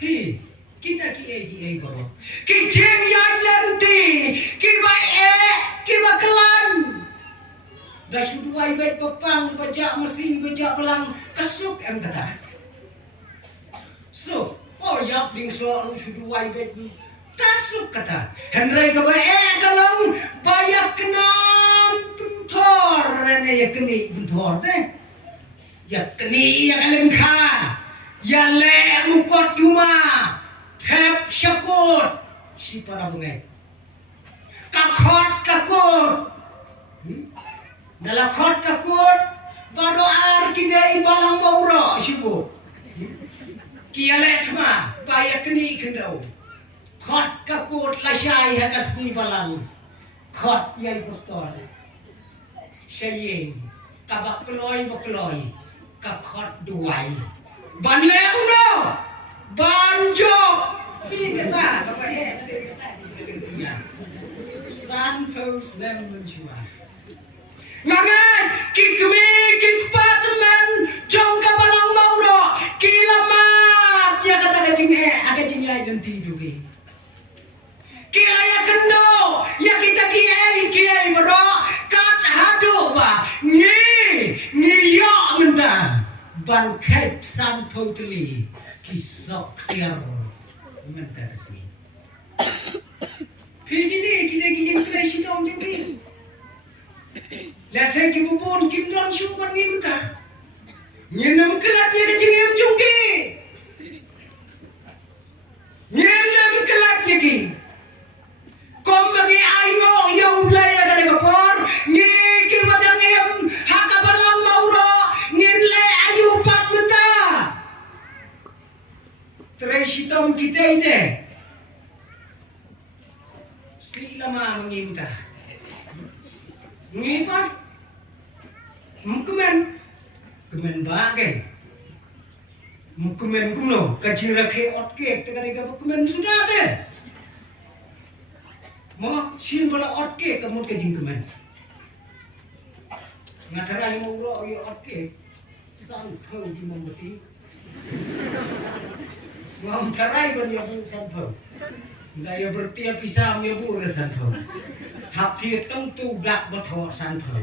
Thì kita ki boro. Ki jeng yang lenti, ki ba kelan. Dah sudu ai bet pepang baca mesti baca pelang kesuk em kata. So, oh yap ding so sudu ai bet tasuk kata. Henry ka ba kalong bayak kenam bentor ne ya keni bentor deh. Ya keni ya kalem kha. Ya le mukot duma. Tep syakut si para bungai. Kakot kakut. Dalam khot kakut baru ar kidai balang baura sibu. Kialek cuma bayar keni kendau. Khot kakut lasyai hakasni balang. Khot yai postol. Syaying kabak keloi kakot duai. Ban le uno. Banjo. Pi kata apa kata dia. San fous nem mencua. Ngangan kikmi kikpatmen jong kabalang mauro kilamat ya kata kacing akacing ya ganti juga kila ya kendo ya kita kiai bro kat hadu ba ngi yo menta ban kek san potli kisok siar menta resmi pini kita gini kreasi tong jengki Lasa ki bubon kim don shu ban ngim ta. Nyenam kelat ye ke em jungki. Nyenam kelat ye ki. Kom bagi ayo ya ulai ya kare kapor. Ngi ki badang em haka balang mauro. Nyen le ayu pat menta. Treshitom kita ite. Si lama mengim ta. Ngipat kemen bagai kemen kumno kajira ke otke teka kemen sudah deh mau sin bola otke kamu kajing kemen ngatarai mau ro yo otke san thau di mati mau tarai ban ya bu san thau daya bertiap pisam ya bu san thau hap thiệt tông tu dak bathor san thau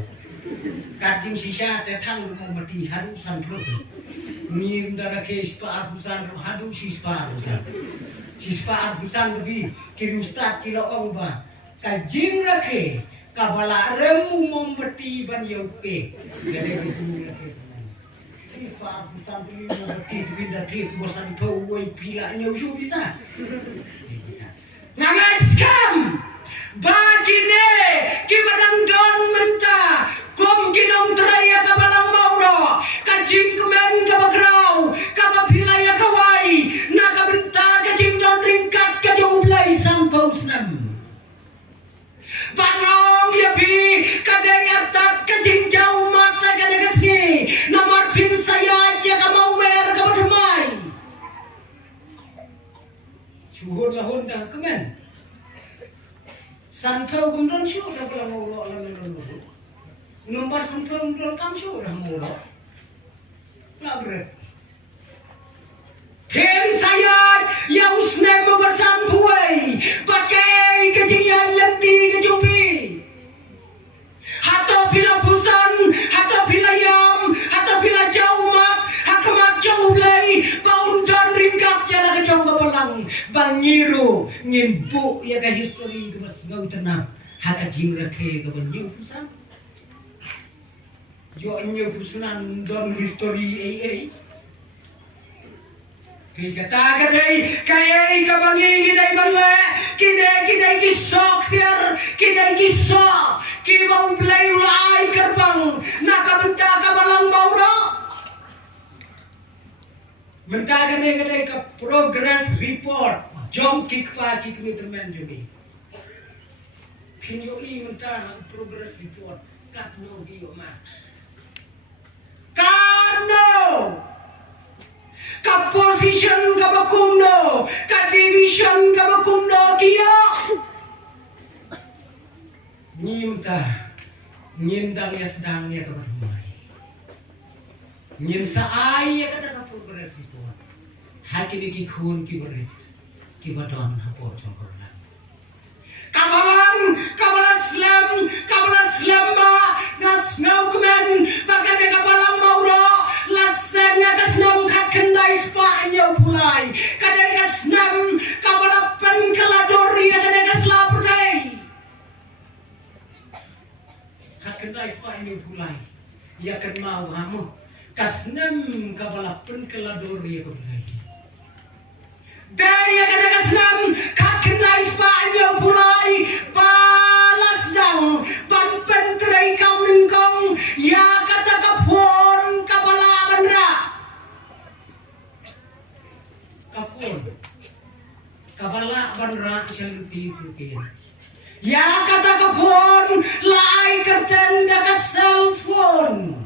kajing sisa te thang mau mati haru san thau nim dara ke spa busan hadu sispa busan tapi kirim start kilo oba kajing rakhe kabala remu mau mati ban yauke gade gitu sispa busan tu mau mati pindah thik bosan thau woi pila nyau shu bisa ngangas skam bagine kibadang don menta kom kinong traya kabalang mauro kajing kemen kabagrau kabapilaya kawai nakabenta kajing don ringkat kajoblay sang pausnam bangong yapi kadayatat kajing jauh mata kadagasni namar pin saya ya kamawer kabatamay suhun lahun dah kemen santhau kumdon syur dah pula maulo nomor santhau kumdon kam syur dah maulo nak berat Ken saya yang usnai membersan puai pakai kejadian lenti kejupi hatta pila busan hatta pila yam hatta pila jaumat hakamat jauh lay baun dan ringkat jala kejauh kepalang bangiru ngimpu ya ka history ke mas ngau tenang haka jing rakhe ke banyu busan jo anyu busanan don history ai kata kadai kaya kabangi kidai banle kidai kisok siar kidai kisok kibau play ulai kerbang nakabenta kabalang baura menta kadai ka progress report jom kikpa kikmitmen jumi pinyo I menta progress report katno bio max karno ka position ka bakumno ka division ka bakumno kiyo ngimta ngindang ya sedang ya ka batumay ngim sa ay ya ka progress ito hai kini ki khun ki beri ki badon hapo jongkolan kabalan Islam ma nas ngau kemen bagane kabalang mauro lasanya kasnam kat kendai spa anyau pulai kadai kasnam kabalapan keladori kadai kasla percai kat kendai spa anyau pulai ya kan mau kamu kasnam kabalapan keladori percai Daya kadai kasnam kat kendai spa anyau pulai balas dang ban pentrai kau nengkong ya kata kapon kabala bandra kapon kabala bandra syaluti sukian ya kata kapon lai kerten daka cellphone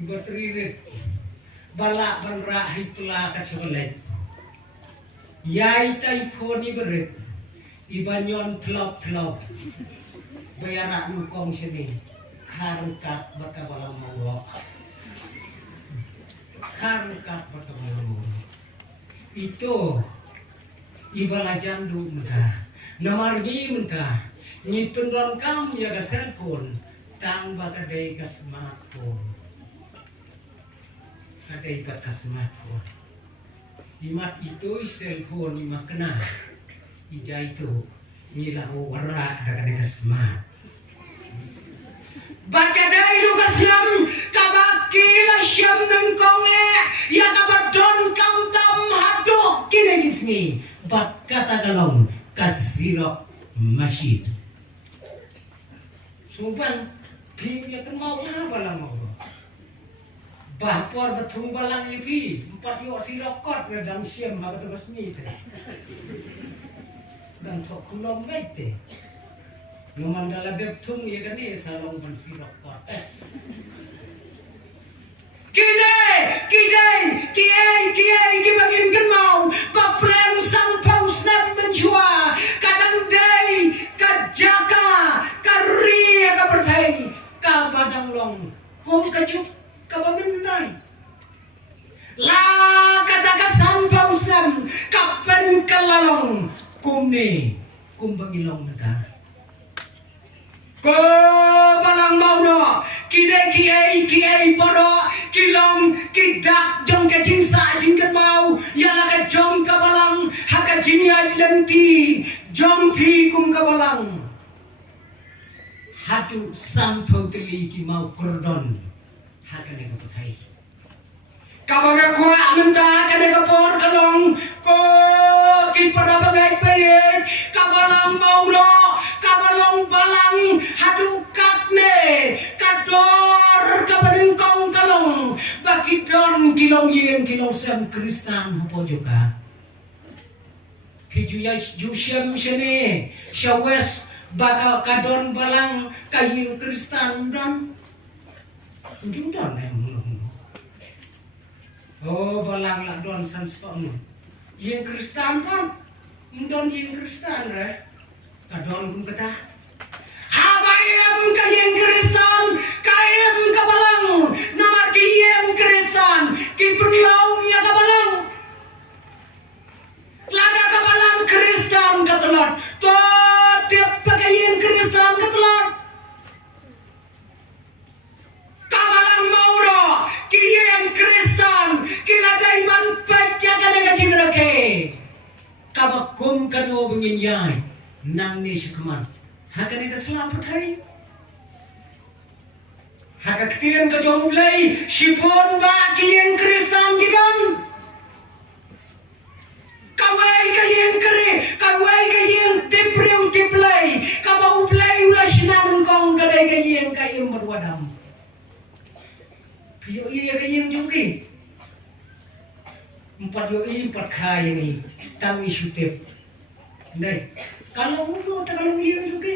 ibatririt bala bandra hitla kacebalai yai iPhone iberet ibanyon telop bayaran nukong sini karungkat bakabalang mawo karungkat bakabalang mawo itu ibalajan du mentah namargi mentah ngipun ron kam ya ka cellphone tang bakadai ka smartphone kadai ka smartphone imat itu cellphone imat kena ija itu ngilau warna kadang smart baca dari luka siam kabakila siam nengkonge ya kabadon kam tam haduk kini disini bat kata galong kasirok masjid subang bim ya kan mau apa lah mau bahpor betung balang ipi empat yo sirokot ngedang siam apa terus ni dan tok kulom mete ngomandala deptung ya kan ni salong ban sirokot ki bagin kan mau baplem sang pau snap menjua kadang dai kajaka kari ka berthai ka badang long kum kajup ka baminai la kata ka sang pau snap kapen kalalong kum bangilong mata ko balang mauno kiai poro kilong kidak jong ka jinsa jingkan mau yala ka jong ka balang haka jinya lenti jong pi kum ka balang hatu sampau teli ki mau kordon haka ne ka pathai kabaga ko amenta ka ne ka por kalong ko ki para bagai pere kabalang mauno kabalong balang hadu katne kador kabalingkong kalong bagi don kilong yen kilong sem kristan hopo juga hiju ya jusem sene syawes baka kadon balang kayin kristan don judon oh balang lah don san spam yen kristan pun don yen kristan re kadon kum kata habayam kayen kristan kayem kabalang namar kiyem kristan kipriau ya kabalang lada kabalang kristan katelot to tiap kayen kristan katelot kabalang mauro kiyem kristan kiladai man pecah kadang jingrake kabakum kano bengin yai nang ni syukuman haka ni keselam pertai haka ketiran ke jauh belai sipon baki yang kristan gidan kawai ka yang tipriu tiplai kabau plai ulah sinan kong kadai ka yang berwadam piyo iya ka yang jungki empat kaya ni tamu isu tip deh kalau mudo tak kalau yang juga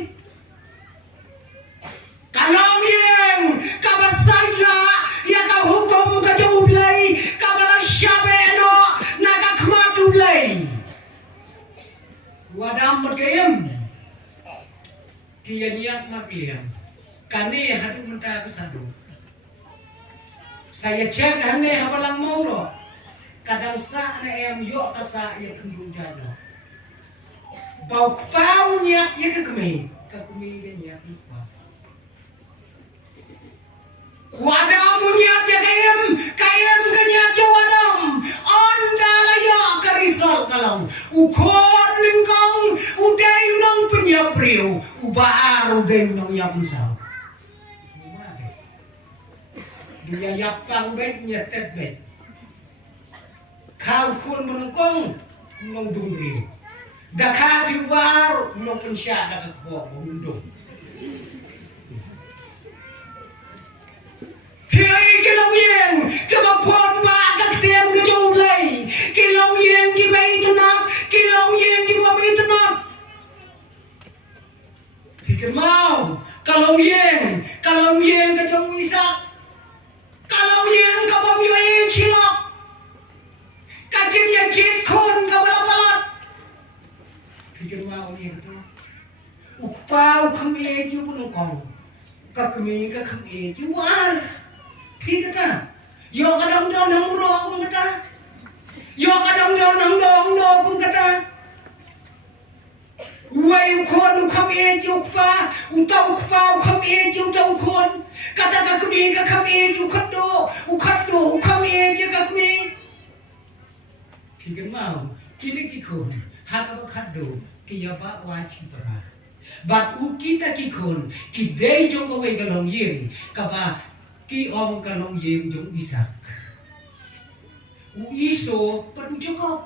kalau yang kabar saya ya kau hukum ka jauh belai kabar syabeno naga kemadu belai wadam berkayam dia niat makliam kani hadu mentah besadu saya cek hane habalang mauro kadang sa na em yo kasa ya kendung jana bau kepau niat ya kekemi dia niat lupa wadam niat ya kayem kanyat jo wadam onda la ya karisal kalang ukon lingkong udai nong penyapriu ubar udai nong yam sao dia yapang bet nyetet betข้าวคุณบนกงนงดุงดีดาคาสิวารนงปัญชาดาคาขวบบนดุงเฮียกิลงเย็นก็มาพรบากักเตียมก็จงเลยกิลงเย็นกี่ใบตุนับกิลงเย็นกี่บ่มีตุนับพี่กันเมากะลงเย็นก็จงวิสักกะลงเย็นก็บ่มีไว้ชิลอกkacim yang cint kun kabalap-balap pikir mau ni betul ukpau kami ju pun kong kami ka kami ju war pikir ta yo kadang don hang ro kum kata yo kadang don hang dong do kum kata wai ukon kami ju ukpa utau ukpau kami ju utau kun kata ka kami ju ukado kami ju kamiพี่กันเมากินกี่คนหากว่าขัดดูกิยาบะวาชิบราบัดอุกิตะกี่คนกิเดยจงกวยกะลงเยียงกับว่ากิออมกะลงเยียงจงวิสักอุอิโสปะดุจกอบ